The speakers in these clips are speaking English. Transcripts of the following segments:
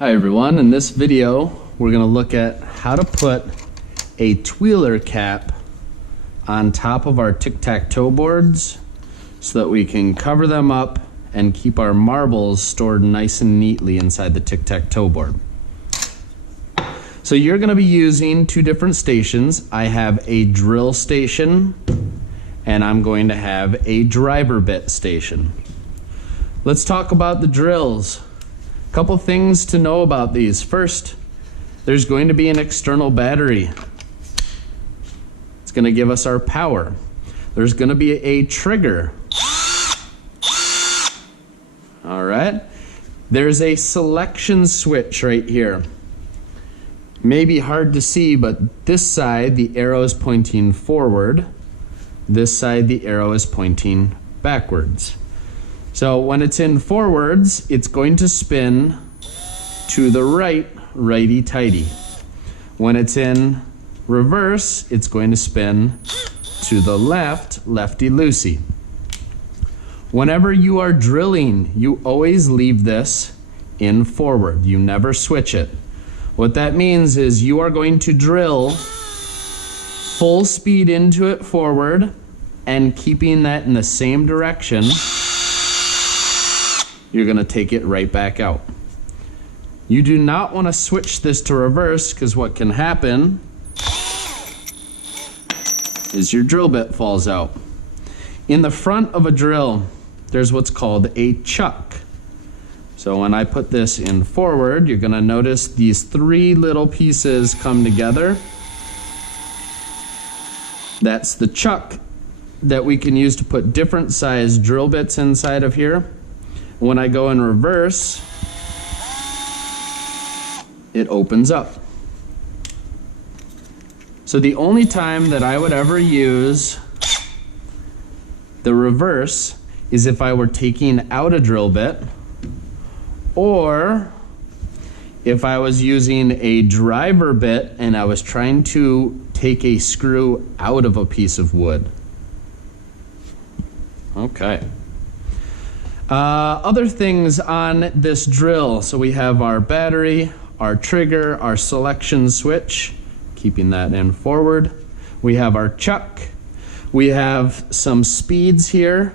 Hi everyone, in this video we're going to look at how to put a tweeler cap on top of our tic-tac-toe boards so that we can cover them up and keep our marbles stored nice and neatly inside the tic-tac-toe board. So you're going to be using two different stations. I have a drill station and I'm going to have a driver bit station. Let's talk about the drills. Couple things to know about these. First, there's going to be an external battery. It's going to give us our power. There's going to be a trigger. All right. There's a selection switch right here. Maybe hard to see, but this side the arrow is pointing forward. This side the arrow is pointing backwards. So when it's in forwards, it's going to spin to the right, righty-tighty. When it's in reverse, it's going to spin to the left, lefty-loosey. Whenever you are drilling, you always leave this in forward. You never switch it. What that means is you are going to drill full speed into it forward and keeping that in the same direction. You're going to take it right back out. You do not want to switch this to reverse, because what can happen is your drill bit falls out. In the front of a drill, there's what's called a chuck. So when I put this in forward, you're going to notice these three little pieces come together. That's the chuck that we can use to put different size drill bits inside of here. When I go in reverse, it opens up. So the only time that I would ever use the reverse is if I were taking out a drill bit, or if I was using a driver bit and I was trying to take a screw out of a piece of wood. Okay. Other things on this drill. So we have our battery, our trigger, our selection switch, keeping that in forward. We have our chuck. We have some speeds here.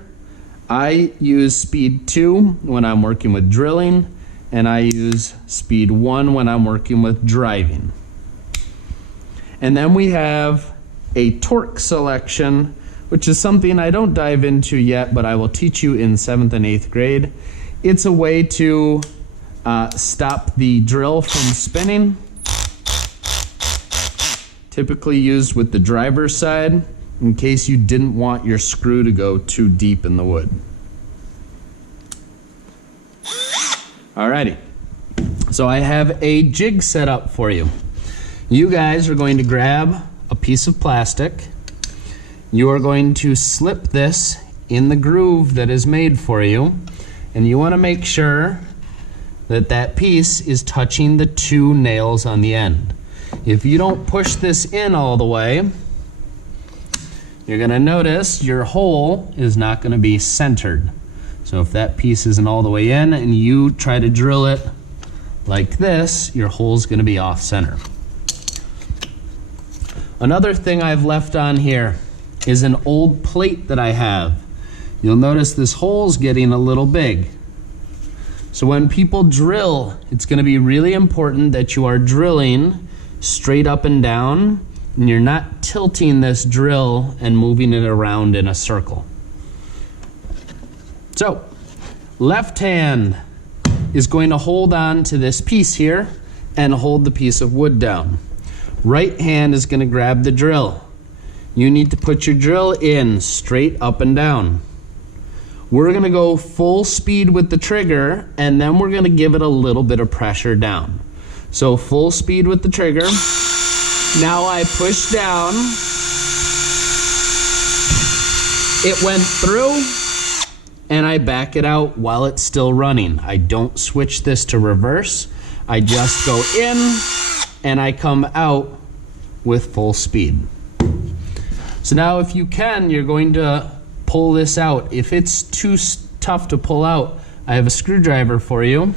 I use speed 2 when I'm working with drilling, and I use speed 1 when I'm working with driving. And then we have a torque selection, which is something I don't dive into yet, but I will teach you in 7th and 8th grade. It's a way to stop the drill from spinning, typically used with the driver's side in case you didn't want your screw to go too deep in the wood. Alrighty, so I have a jig set up for you. You guys are going to grab a piece of plastic. You are going to slip this in the groove that is made for you, and you want to make sure that that piece is touching the two nails on the end. If you don't push this in all the way, you're going to notice your hole is not going to be centered. So if that piece isn't all the way in and you try to drill it like this, your hole's going to be off center. Another thing I've left on here is an old plate that I have. You'll notice this hole's getting a little big. So when people drill, it's going to be really important that you are drilling straight up and down, and you're not tilting this drill and moving it around in a circle. So, left hand is going to hold on to this piece here and hold the piece of wood down. Right hand is going to grab the drill. You need to put your drill in straight up and down. We're going to go full speed with the trigger, and then we're going to give it a little bit of pressure down. So full speed with the trigger. Now I push down. It went through, and I back it out while it's still running. I don't switch this to reverse. I just go in, and I come out with full speed. So now if you can, you're going to pull this out. If it's too tough to pull out, I have a screwdriver for you.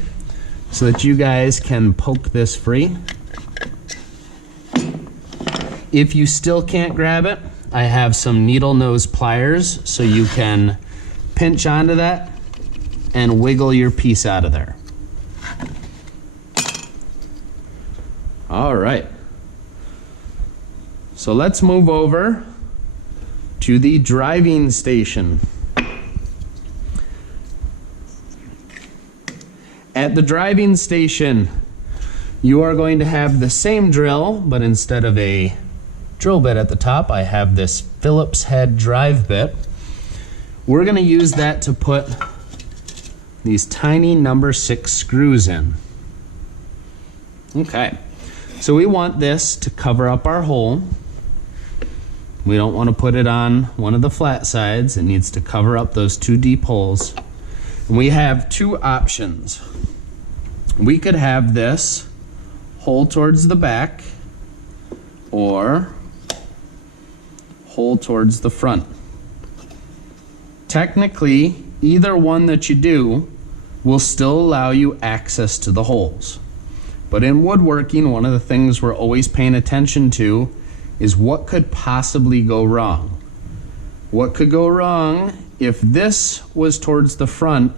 so that you guys can poke this free. If you still can't grab it, I have some needle nose pliers so you can pinch onto that and wiggle your piece out of there. All right. So let's move over to the driving station. At the driving station, you are going to have the same drill, but instead of a drill bit at the top, I have this Phillips head drive bit. We're going to use that to put these tiny number 6 screws in. Okay, so we want this to cover up our hole. We don't want to put it on one of the flat sides. It needs to cover up those 2 deep holes. And we have 2 options. We could have this hole towards the back or hole towards the front. Technically, either one that you do will still allow you access to the holes. But in woodworking, one of the things we're always paying attention to is what could possibly go wrong. What could go wrong if this was towards the front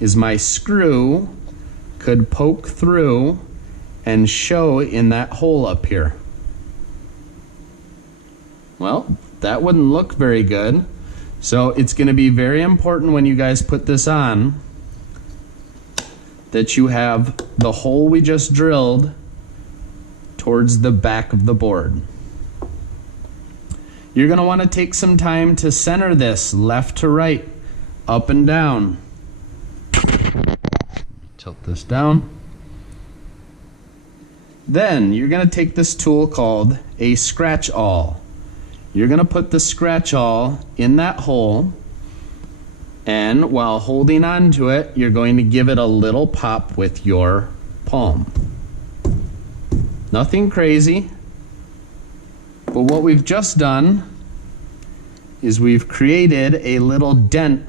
is my screw could poke through and show in that hole up here. Well, that wouldn't look very good. So it's going to be very important when you guys put this on that you have the hole we just drilled towards the back of the board. You're going to want to take some time to center this left to right, up and down. Tilt this down. Then you're going to take this tool called a scratch awl. You're going to put the scratch awl in that hole, and while holding on to it, you're going to give it a little pop with your palm. Nothing crazy, but what we've just done is we've created a little dent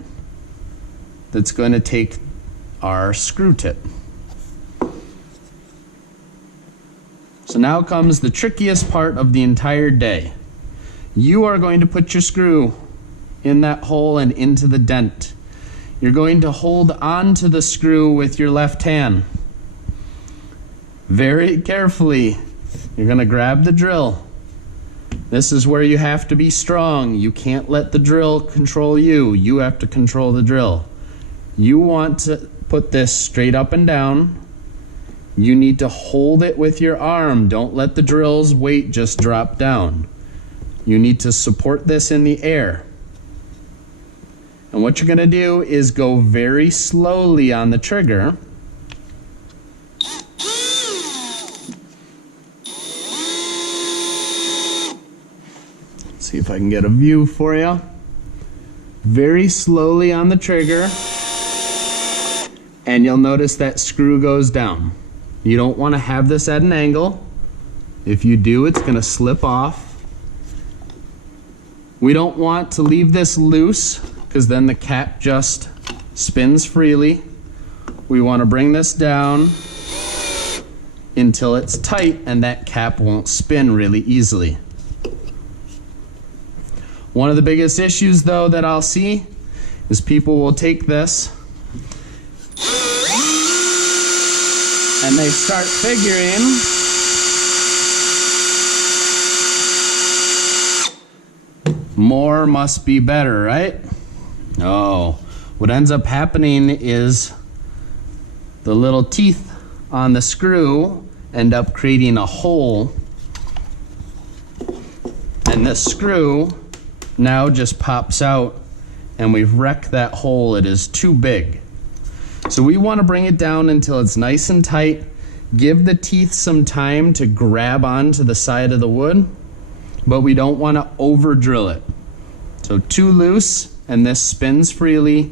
that's going to take our screw tip. So now comes the trickiest part of the entire day. You are going to put your screw in that hole and into the dent. You're going to hold on to the screw with your left hand. Very carefully, you're going to grab the drill. This is where you have to be strong. You can't let the drill control you. You have to control the drill. You want to put this straight up and down. You need to hold it with your arm. Don't let the drill's weight just drop down. You need to support this in the air. And what you're going to do is go very slowly on the trigger. See if I can get a view for you. Very slowly on the trigger. And you'll notice that screw goes down. You don't want to have this at an angle. If you do, it's going to slip off. We don't want to leave this loose because then the cap just spins freely. We want to bring this down until it's tight and that cap won't spin really easily. One of the biggest issues though that I'll see is people will take this and they start figuring more must be better, right? Oh, what ends up happening is the little teeth on the screw end up creating a hole, and this screw now just pops out and we've wrecked that hole. It is too big. So we want to bring it down until it's nice and tight. Give the teeth some time to grab onto the side of the wood, but we don't want to over drill it. So too loose and this spins freely,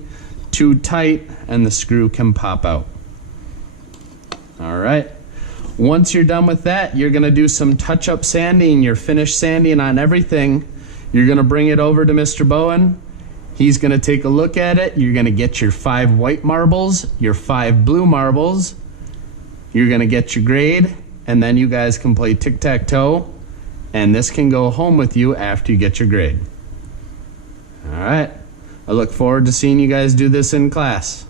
too tight and the screw can pop out. All right. Once you're done with that, you're going to do some touch-up sanding. You're finished sanding on everything. You're going to bring it over to Mr. Bowen. He's going to take a look at it. You're going to get your 5 white marbles, your 5 blue marbles. You're gonna get your grade, and then you guys can play tic-tac-toe, and this can go home with you after you get your grade. All right. I look forward to seeing you guys do this in class.